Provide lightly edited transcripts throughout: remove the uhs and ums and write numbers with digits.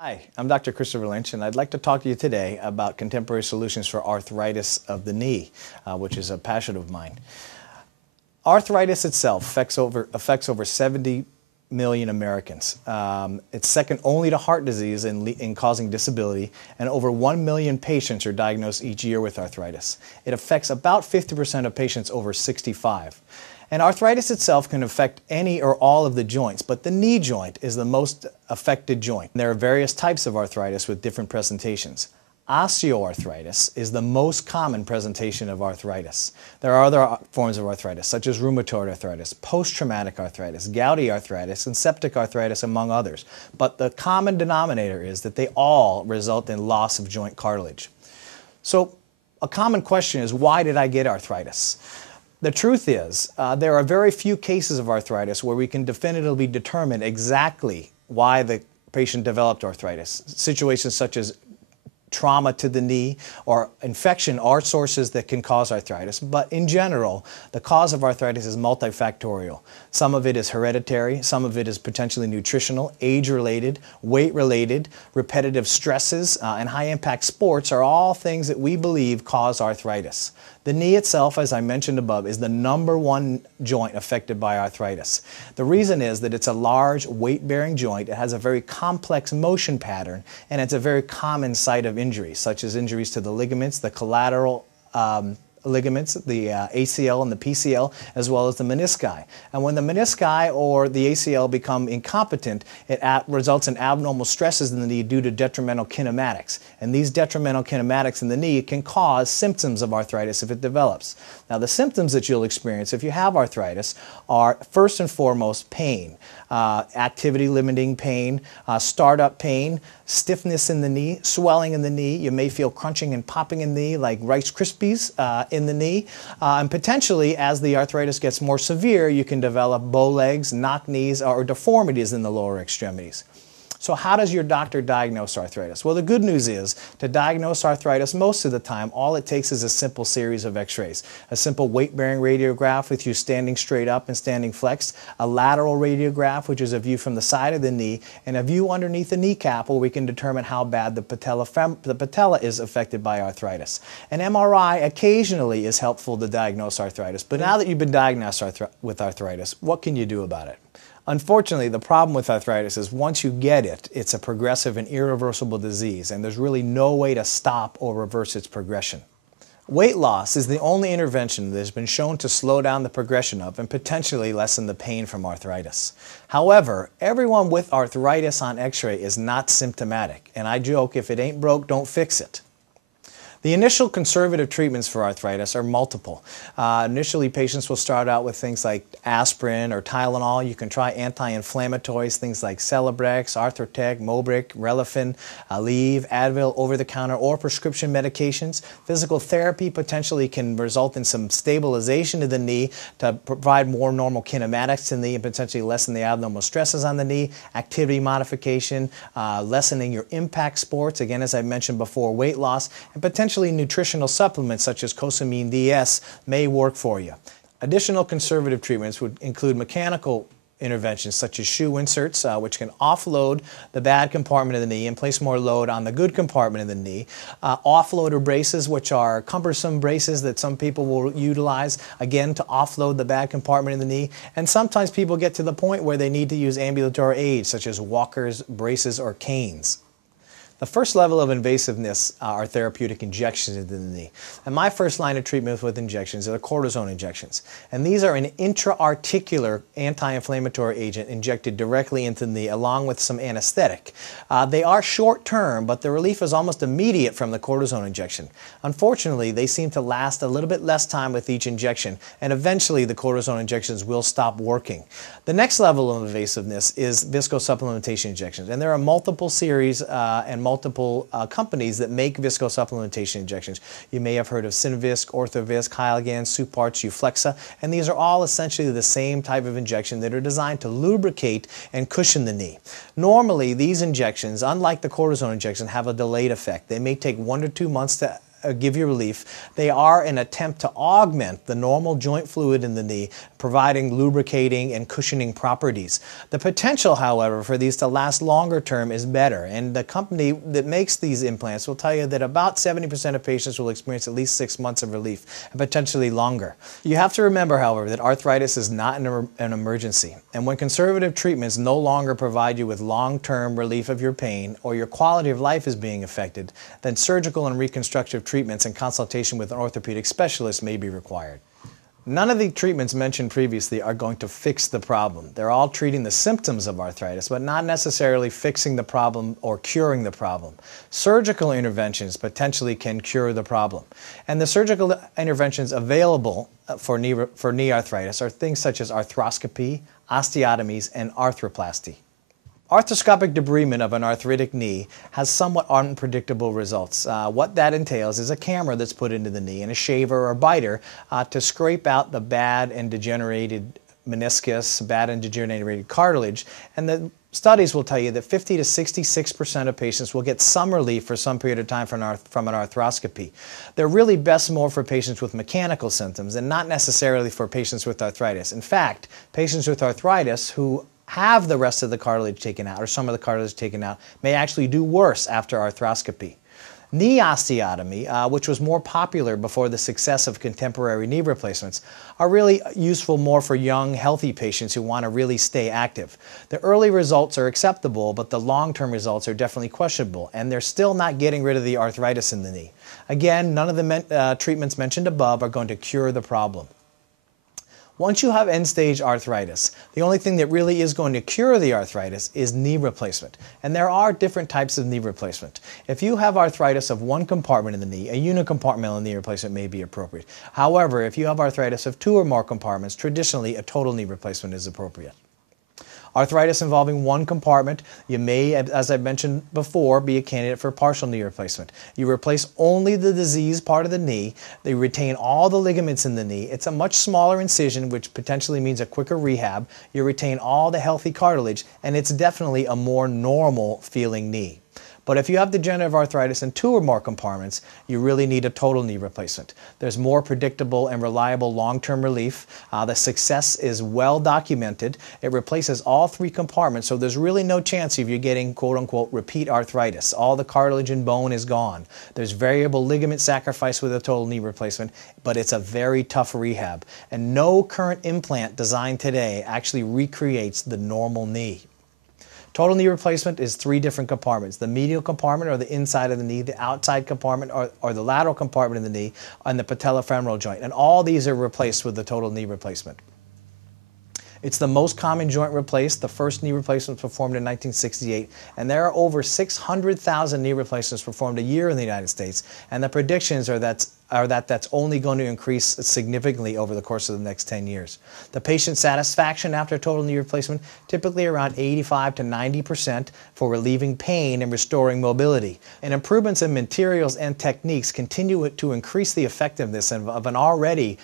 Hi, I'm Dr. Christopher Lynch, and I'd like to talk to you today about contemporary solutions for arthritis of the knee, which is a passion of mine. Arthritis itself affects over 70 million Americans. It's second only to heart disease in causing disability, and over 1 million patients are diagnosed each year with arthritis. It affects about 50% of patients over 65. And arthritis itself can affect any or all of the joints, but the knee joint is the most affected joint. There are various types of arthritis with different presentations. Osteoarthritis is the most common presentation of arthritis. There are other forms of arthritis, such as rheumatoid arthritis, post-traumatic arthritis, gouty arthritis, and septic arthritis, among others. But the common denominator is that they all result in loss of joint cartilage. So a common question is, why did I get arthritis? The truth is, there are very few cases of arthritis where we can definitively determine exactly why the patient developed arthritis. Situations such as trauma to the knee or infection are sources that can cause arthritis, but in general, the cause of arthritis is multifactorial. Some of it is hereditary, some of it is potentially nutritional, age-related, weight-related, repetitive stresses, and high-impact sports are all things that we believe cause arthritis. The knee itself, as I mentioned above, is the #1 joint affected by arthritis. The reason is that it's a large, weight-bearing joint. It has a very complex motion pattern, and it's a very common site of injury, such as injuries to the ligaments, the collateral ligaments, the ACL and the PCL, as well as the menisci. And when the menisci or the ACL become incompetent, it results in abnormal stresses in the knee due to detrimental kinematics. And these detrimental kinematics in the knee can cause symptoms of arthritis if it develops. Now, the symptoms that you'll experience if you have arthritis are, first and foremost, pain, activity-limiting pain, startup pain, stiffness in the knee, swelling in the knee. You may feel crunching and popping in the knee like Rice Krispies in the knee. And potentially, as the arthritis gets more severe, you can develop bow legs, knock knees, or deformities in the lower extremities. So how does your doctor diagnose arthritis? Well, the good news is, to diagnose arthritis most of the time, all it takes is a simple series of x-rays. A simple weight-bearing radiograph with you standing straight up and standing flexed, a lateral radiograph, which is a view from the side of the knee, and a view underneath the kneecap where we can determine how bad the patella is affected by arthritis. An MRI occasionally is helpful to diagnose arthritis, but now that you've been diagnosed with arthritis, what can you do about it? Unfortunately, the problem with arthritis is once you get it, it's a progressive and irreversible disease, and there's really no way to stop or reverse its progression. Weight loss is the only intervention that has been shown to slow down the progression of and potentially lessen the pain from arthritis. However, everyone with arthritis on x-ray is not symptomatic, and I joke, if it ain't broke, don't fix it. The initial conservative treatments for arthritis are multiple. Initially, patients will start out with things like aspirin or Tylenol. You can try anti-inflammatories, things like Celebrex, Arthrotec, Mobric, Relafin, Aleve, Advil, over-the-counter or prescription medications. Physical therapy potentially can result in some stabilization of the knee to provide more normal kinematics in the knee and potentially lessen the abnormal stresses on the knee. Activity modification, lessening your impact sports, again, as I mentioned before, weight loss, and potentially nutritional supplements such as Cosamine DS may work for you. Additional conservative treatments would include mechanical interventions such as shoe inserts, which can offload the bad compartment of the knee and place more load on the good compartment of the knee. Offloader braces, which are cumbersome braces that some people will utilize, again, to offload the bad compartment of the knee. And sometimes people get to the point where they need to use ambulatory aids, such as walkers, braces, or canes. The first level of invasiveness are therapeutic injections into the knee. And my first line of treatment with injections are the cortisone injections. And these are an intra-articular anti-inflammatory agent injected directly into the knee along with some anesthetic. They are short-term, but the relief is almost immediate from the cortisone injection. Unfortunately, they seem to last a little bit less time with each injection, and eventually the cortisone injections will stop working. The next level of invasiveness is viscosupplementation injections. And there are multiple series and multiple companies that make viscosupplementation injections. You may have heard of Synvisc, Orthovisc, Hyalgan, Suparts, Euflexa, and these are all essentially the same type of injection that are designed to lubricate and cushion the knee. Normally, these injections, unlike the cortisone injection, have a delayed effect. They may take 1 to 2 months to give you relief. They are an attempt to augment the normal joint fluid in the knee, providing lubricating and cushioning properties. The potential, however, for these to last longer term is better, and the company that makes these implants will tell you that about 70% of patients will experience at least 6 months of relief, and potentially longer. You have to remember, however, that arthritis is not an emergency, and when conservative treatments no longer provide you with long-term relief of your pain or your quality of life is being affected, then surgical and reconstructive treatments and consultation with an orthopedic specialist may be required. None of the treatments mentioned previously are going to fix the problem. They're all treating the symptoms of arthritis, but not necessarily fixing the problem or curing the problem. Surgical interventions potentially can cure the problem. And the surgical interventions available for knee arthritis are things such as arthroscopy, osteotomies, and arthroplasty. Arthroscopic debridement of an arthritic knee has somewhat unpredictable results. What that entails is a camera that's put into the knee and a shaver or biter to scrape out the bad and degenerated meniscus, bad and degenerated cartilage, and the studies will tell you that 50 to 66% of patients will get some relief for some period of time from an arthroscopy. They're really best more for patients with mechanical symptoms and not necessarily for patients with arthritis. In fact, patients with arthritis who have the rest of the cartilage taken out or some of the cartilage taken out may actually do worse after arthroscopy. Knee osteotomy, which was more popular before the success of contemporary knee replacements, are really useful more for young, healthy patients who want to really stay active. The early results are acceptable, but the long-term results are definitely questionable, and they're still not getting rid of the arthritis in the knee. Again, none of the treatments mentioned above are going to cure the problem. Once you have end-stage arthritis, the only thing that really is going to cure the arthritis is knee replacement. And there are different types of knee replacement. If you have arthritis of one compartment in the knee, a unicompartmental knee replacement may be appropriate. However, if you have arthritis of 2 or more compartments, traditionally a total knee replacement is appropriate. Arthritis involving one compartment, you may, as I mentioned before, be a candidate for partial knee replacement. You replace only the diseased part of the knee. They retain all the ligaments in the knee. It's a much smaller incision, which potentially means a quicker rehab. You retain all the healthy cartilage, and it's definitely a more normal feeling knee. But if you have degenerative arthritis in 2 or more compartments, you really need a total knee replacement. There's more predictable and reliable long-term relief. The success is well documented. It replaces all 3 compartments, so there's really no chance of you getting quote-unquote repeat arthritis. All the cartilage and bone is gone. There's variable ligament sacrifice with a total knee replacement, but it's a very tough rehab. And no current implant designed today actually recreates the normal knee. Total knee replacement is 3 different compartments: the medial compartment, or the inside of the knee, the outside compartment, or the lateral compartment of the knee, and the patellofemoral joint. And all these are replaced with the total knee replacement. It's the most common joint replaced. The first knee replacement was performed in 1968, and there are over 600,000 knee replacements performed a year in the United States, and the predictions are that that's only going to increase significantly over the course of the next 10 years. The patient satisfaction after total knee replacement, typically around 85 to 90% for relieving pain and restoring mobility. And improvements in materials and techniques continue to increase the effectiveness of an already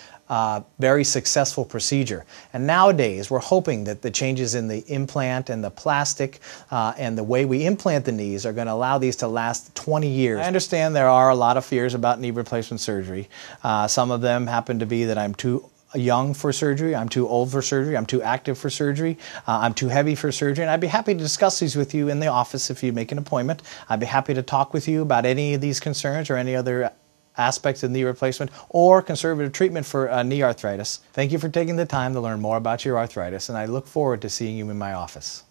very successful procedure. And nowadays, we're hoping that the changes in the implant and the plastic and the way we implant the knees are going to allow these to last 20 years. I understand there are a lot of fears about knee replacement surgery. Some of them happen to be that I'm too young for surgery, I'm too old for surgery, I'm too active for surgery, I'm too heavy for surgery, and I'd be happy to discuss these with you in the office if you make an appointment. I'd be happy to talk with you about any of these concerns or any other aspects of knee replacement or conservative treatment for knee arthritis. Thank you for taking the time to learn more about your arthritis, and I look forward to seeing you in my office.